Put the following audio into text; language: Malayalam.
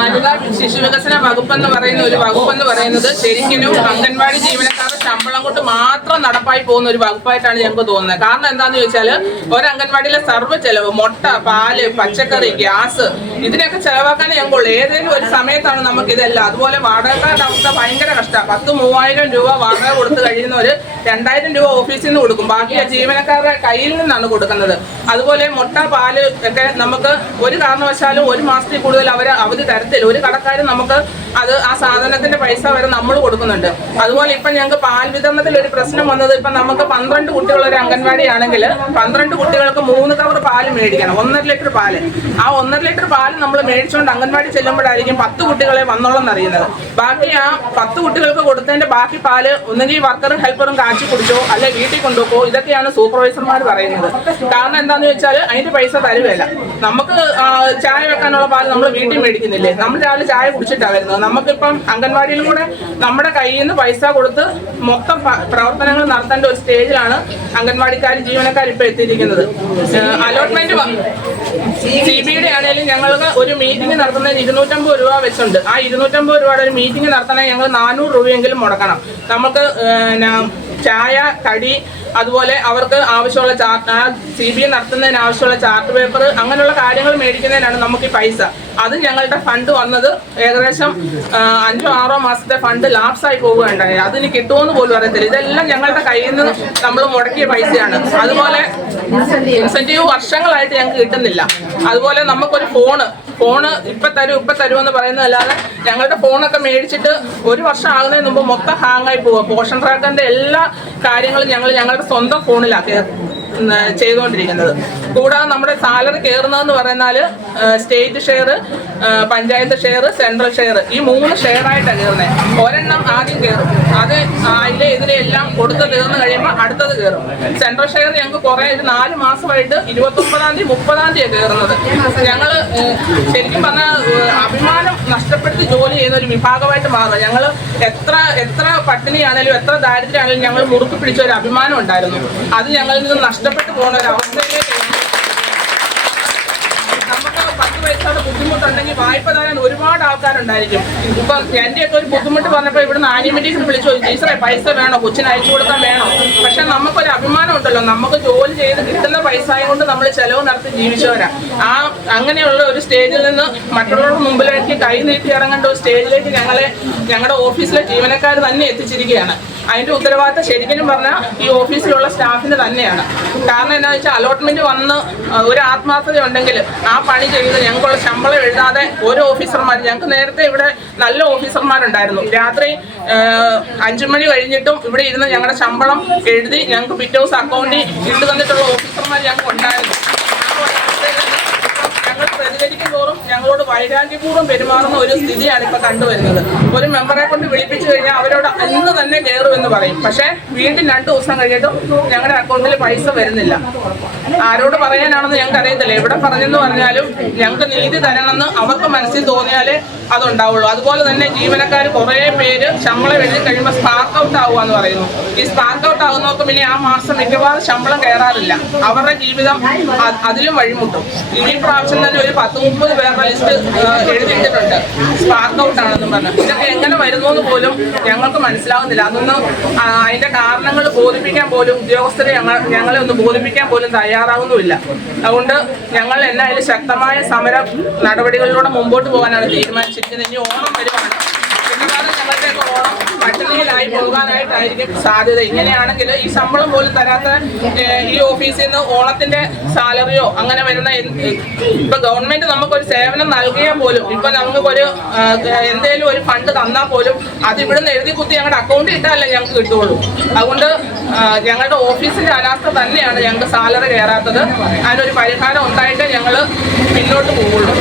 വനിതാ ശിശുവികസന വകുപ്പെന്ന് പറയുന്ന ഒരു വകുപ്പെന്ന് പറയുന്നത് ശരിക്കും അംഗൻവാടി ജീവനക്കാരുടെ ശമ്പളം കൊണ്ട് മാത്രം നടപ്പായി പോകുന്ന ഒരു വകുപ്പായിട്ടാണ് ഞങ്ങൾക്ക് തോന്നുന്നത്. കാരണം എന്താന്ന് ചോദിച്ചാൽ ഒരു അംഗൻവാടിയിലെ സർവ്വ ചെലവ്, മുട്ട, പാല്, പച്ചക്കറി, ഗ്യാസ്, ഇതിനൊക്കെ ചെലവാക്കാൻ ഞങ്ങൾക്കുള്ളൂ. ഏതെങ്കിലും ഒരു സമയത്താണ് നമുക്ക് ഇതെല്ലാം. അതുപോലെ വാടകക്കാരുടെ അവസ്ഥ ഭയങ്കര കഷ്ടമാണ്. 10,000-3,000 രൂപ വാടക കൊടുത്ത് കഴിയുന്നവര് 2,000 രൂപ ഓഫീസിൽ നിന്ന് കൊടുക്കും. ബാക്കി ജീവനക്കാരുടെ കയ്യിൽ നിന്നാണ് കൊടുക്കുന്നത്. അതുപോലെ മുട്ട, പാല് ഒക്കെ നമുക്ക് ഒരു കാരണവശാലും ഒരു മാസത്തിൽ കൂടുതൽ അവർ അവധി തരത്തില്ല. ഒരു കടക്കാരും നമുക്ക് അത് ആ സാധനത്തിന്റെ പൈസ വരെ നമ്മൾ കൊടുക്കുന്നുണ്ട്. അതുപോലെ ഇപ്പം ഞങ്ങൾക്ക് പാൽ വിതരണത്തിൽ ഒരു പ്രശ്നം വന്നത്, ഇപ്പം നമുക്ക് 12 കുട്ടികളൊരു അംഗൻവാടി ആണെങ്കിൽ 12 കുട്ടികൾക്ക് 3 കവർ പാല് മേടിക്കണം, 1.5 ലിറ്റർ പാല്. ആ 1.5 ലിറ്റർ പാല് നമ്മൾ മേടിച്ചുകൊണ്ട് അംഗൻവാടി ചെല്ലുമ്പോഴായിരിക്കും 10 കുട്ടികളെ വന്നോളെന്ന് അറിയുന്നത്. ബാക്കി ആ 10 കുട്ടികൾക്ക് കൊടുത്തതിന്റെ ബാക്കി പാല് ഒന്നുകിൽ വർക്കറും ഹെൽപ്പറും കാച്ചി കുടിച്ചോ അല്ലെ വീട്ടിൽ കൊണ്ടുപോക്കോ, ഇതൊക്കെയാണ് സൂപ്പർവൈസർമാർ പറയുന്നത്. കാരണം എന്താന്ന് വെച്ചാൽ അതിന്റെ പൈസ തരുകയില്ല. നമുക്ക് ചായ വെക്കാനുള്ള പാല് നമ്മൾ വീട്ടിൽ മേടിക്കുന്നില്ലേ, നമ്മൾ രാവിലെ ചായ കുടിച്ചിട്ടാണ് വരുന്നത്. നമുക്കിപ്പം അംഗൻവാടിയിലും കൂടെ നമ്മുടെ കയ്യിൽ നിന്ന് പൈസ കൊടുത്ത് മൊത്തം പ്രവർത്തനങ്ങൾ നടത്തേണ്ട ഒരു സ്റ്റേജിലാണ് അംഗൻവാടിക്കാർ ജീവനക്കാർ ഇപ്പൊ എത്തിയിരിക്കുന്നത്. അലോട്ട്മെന്റ് CBയുടെ ആണെങ്കിലും ഞങ്ങൾക്ക് ഒരു മീറ്റിംഗ് നടത്തുന്നതിന് 250 രൂപ വെച്ചുണ്ട്. ആ 250 രൂപയുടെ ഒരു മീറ്റിംഗ് നടത്തണമെങ്കിൽ ഞങ്ങൾ 400 രൂപയെങ്കിലും മുടക്കണം. നമുക്ക് ചായ, കടി, അതുപോലെ അവർക്ക് ആവശ്യമുള്ള CBA നടത്തുന്നതിന് ആവശ്യമുള്ള ചാർട്ട് പേപ്പർ, അങ്ങനെയുള്ള കാര്യങ്ങൾ മേടിക്കുന്നതിനാണ് നമുക്ക് ഈ പൈസ. അത് ഞങ്ങളുടെ ഫണ്ട് വന്നത് ഏകദേശം 5-6 മാസത്തെ ഫണ്ട് ലാപ്സായി പോവുകയുണ്ടായി. അതിന് കിട്ടുമെന്ന് പോലും അറിയത്തില്ല. ഇതെല്ലാം ഞങ്ങളുടെ കയ്യിൽ നിന്ന് നമ്മൾ മുടക്കിയ പൈസയാണ്. അതുപോലെ ഇൻസെന്റീവ് വർഷങ്ങളായിട്ട് ഞങ്ങൾക്ക് കിട്ടുന്നില്ല. അതുപോലെ നമുക്കൊരു ഫോണ് ഇപ്പൊ തരുമെന്ന് പറയുന്നതല്ലാതെ ഞങ്ങളുടെ ഫോണൊക്കെ മേടിച്ചിട്ട് 1 വർഷം ആകുന്നതിന് മുമ്പ് മൊത്തം ഹാങ്ങായി പോവുക. പോഷൻ ട്രാക്കറിന്റെ എല്ലാ കാര്യങ്ങളും ഞങ്ങളുടെ സ്വന്തം ഫോണിലാണ് ചെയ്തുകൊണ്ടിരിക്കുന്നത്. കൂടാതെ നമ്മുടെ സാലറി കയറുന്നതെന്ന് പറഞ്ഞാൽ state share, panchayat share, central share, ഈ 3 ഷെയറായിട്ടാണ് കയറുന്നത്. ഒരെണ്ണം ആദ്യം കയറും, അത് ഇതിലെല്ലാം കൊടുത്ത് തീർന്നു കഴിയുമ്പോൾ അടുത്തത് കയറും. സെൻട്രൽ ഷെയർ ഞങ്ങൾക്ക് കുറേ 4 മാസമായിട്ട് 29-ാം തീയതി 30-ാം തീയതി കയറുന്നത്. ഞങ്ങൾ ശരിക്കും പറഞ്ഞാൽ അഭിമാനം നഷ്ടപ്പെടുത്തി ജോലി ചെയ്യുന്ന ഒരു വിഭാഗമായിട്ട് മാറുക. ഞങ്ങൾ എത്ര പട്ടിണിയാണേലും എത്ര ദാരിദ്ര്യമാണെങ്കിലും ഞങ്ങൾ മുറുക്കി പിടിച്ച ഒരു അഭിമാനം ഉണ്ടായിരുന്നു. അത് ഞങ്ങളിൽ നിന്ന് നഷ്ടപ്പെട്ടു പോകുന്ന ഒരു അവസ്ഥയിലേക്ക് നമുക്ക് 10 പൈസയുടെ ബുദ്ധിമുട്ടുണ്ടെങ്കിൽ വായ്പ തരാൻ ഒരുപാട് ആൾക്കാരുണ്ടായിരിക്കും. ഇപ്പം എന്റെയൊക്കെ ഒരു ബുദ്ധിമുട്ട് പറഞ്ഞപ്പോൾ ഇവിടുന്ന് ആനിമേറ്റീസ് വിളിച്ചു, ടീച്ചറെ പൈസ വേണോ, കൊച്ചിന് അയച്ചു കൊടുക്കാൻ വേണോ? പക്ഷെ നമുക്കൊരു അഭിമാനം ഉണ്ടല്ലോ, നമുക്ക് ജോലി ചെയ്ത് കിട്ടുന്ന പൈസയും കൊണ്ട് നമ്മൾ ചെലവ് നടത്തി ജീവിച്ചവരാ. അങ്ങനെയുള്ള ഒരു സ്റ്റേജിൽ നിന്ന് മറ്റുള്ളവരുടെ മുമ്പിലേക്ക് കൈ നീട്ടി ഇറങ്ങേണ്ട ഒരു സ്റ്റേജിലേക്ക് ഞങ്ങളുടെ ഓഫീസിലെ ജീവനക്കാർ തന്നെ എത്തിച്ചിരിക്കുകയാണ്. അതിന്റെ ഉത്തരവാദിത്തം ശരിക്കും പറഞ്ഞാൽ ഈ ഓഫീസിലുള്ള സ്റ്റാഫിന് തന്നെയാണ്. കാരണം എന്താ വെച്ചാൽ അലോട്ട്മെന്റ് വന്ന് ഒരു ആത്മാർത്ഥത ഉണ്ടെങ്കിൽ ആ പണി ചെയ്ത് ഞങ്ങൾക്കുള്ള ശമ്പളം എഴുതാതെ ഓരോ ഓഫീസർമാർ, ഞങ്ങൾക്ക് നേരത്തെ ഇവിടെ നല്ല ഓഫീസർമാരുണ്ടായിരുന്നു. രാത്രി 5 മണി കഴിഞ്ഞിട്ടും ഇവിടെ ഇരുന്ന് ഞങ്ങളുടെ ശമ്പളം എഴുതി ഞങ്ങൾക്ക് പിറ്റേ ദിവസം അക്കൗണ്ടിൽ ഇട്ട് തന്നിട്ടുള്ള ഓഫീസർമാർ ഞങ്ങൾക്ക് ഉണ്ടായിരുന്നു. ഞങ്ങൾ പ്രതികരിക്കും തോറും ഞങ്ങളോട് വൈരാഗ്യപൂർവ്വം പെരുമാറുന്ന ഒരു സ്ഥിതിയാണ് ഇപ്പൊ കണ്ടുവരുന്നത്. ഒരു മെമ്പറെ കൊണ്ട് വിളിപ്പിച്ചു കഴിഞ്ഞാൽ അവരോട് ഇന്ന് തന്നെ കയറുമെന്ന് പറയും. പക്ഷെ വീണ്ടും 2 ദിവസം കഴിഞ്ഞിട്ടും ഞങ്ങളുടെ അക്കൗണ്ടിൽ പൈസ വരുന്നില്ല. ആരോട് പറയാനാണെന്ന് ഞങ്ങൾക്ക് അറിയത്തില്ല. എവിടെ പറഞ്ഞെന്ന് പറഞ്ഞാലും ഞങ്ങൾക്ക് നീതി തരണമെന്ന് അവർക്ക് മനസ്സിൽ തോന്നിയാലേ അതുണ്ടാവുള്ളൂ. അതുപോലെ തന്നെ ജീവനക്കാർ കുറേ പേര് ശമ്പളം എഴുതി കഴിയുമ്പോൾ സ്പാർക്ക് ഔട്ട് ആവുകയെന്ന് പറയുന്നു. ഈ സ്പാർക്ക് ഔട്ട് ആകുന്നവർക്ക് പിന്നെ ആ മാസം മിക്കവാറും ശമ്പളം കയറാറില്ല. അവരുടെ ജീവിതം അതിലും വഴിമുട്ടും. ഈ പ്രാവശ്യം തന്നെ ഒരു 10-30 പേരുടെ ലിസ്റ്റ് എഴുതിയിട്ടുണ്ട് സ്പാർക്ക് ഔട്ട് ആണെന്നും പറഞ്ഞു. ഇതൊക്കെ എങ്ങനെ വരുന്നു എന്ന് പോലും ഞങ്ങൾക്ക് മനസ്സിലാവുന്നില്ല. അതൊന്നും അതിന്റെ കാരണങ്ങൾ ബോധിപ്പിക്കാൻ പോലും ഉദ്യോഗസ്ഥരെ ഞങ്ങളെ ഒന്ന് ബോധിപ്പിക്കാൻ പോലും തയ്യാറാവുന്നുമില്ല. അതുകൊണ്ട് ഞങ്ങൾ എന്നായാലും ശക്തമായ സമര നടപടികളിലൂടെ മുമ്പോട്ട് പോകാനാണ് തീരുമാനിച്ചിരിക്കുന്നത്. ഇനി ഓണം വരുവാണ്. മിക്കവാറും ഞങ്ങളുടെയൊക്കെ ഓണം പട്ടിണിയിലായി പോകാനായിട്ടായിരിക്കും സാധ്യത. ഇങ്ങനെയാണെങ്കിൽ ഈ ശമ്പളം പോലും തരാത്ത ഈ ഓഫീസിൽ നിന്ന് ഓണത്തിന്റെ സാലറിയോ അങ്ങനെ വരുന്ന ഇപ്പൊ ഗവൺമെന്റ് നമുക്കൊരു സേവനം നൽകിയാൽ പോലും ഇപ്പൊ നമുക്കൊരു എന്തേലും ഒരു ഫണ്ട് തന്നാൽ പോലും അത് ഇവിടുന്ന് എഴുതി കുത്തി ഞങ്ങളുടെ അക്കൗണ്ടിൽ ഇട്ടാലേ ഞങ്ങൾക്ക് കിട്ടുള്ളൂ. അതുകൊണ്ട് ഞങ്ങളുടെ ഓഫീസിന്റെ അനാസ്ഥ തന്നെയാണ് ഞങ്ങൾക്ക് സാലറി കയറാത്തത്. അതിനൊരു പരിഹാരം ഉണ്ടായിട്ട് ഞങ്ങൾ പിന്നോട്ട് പോകുള്ളൂ.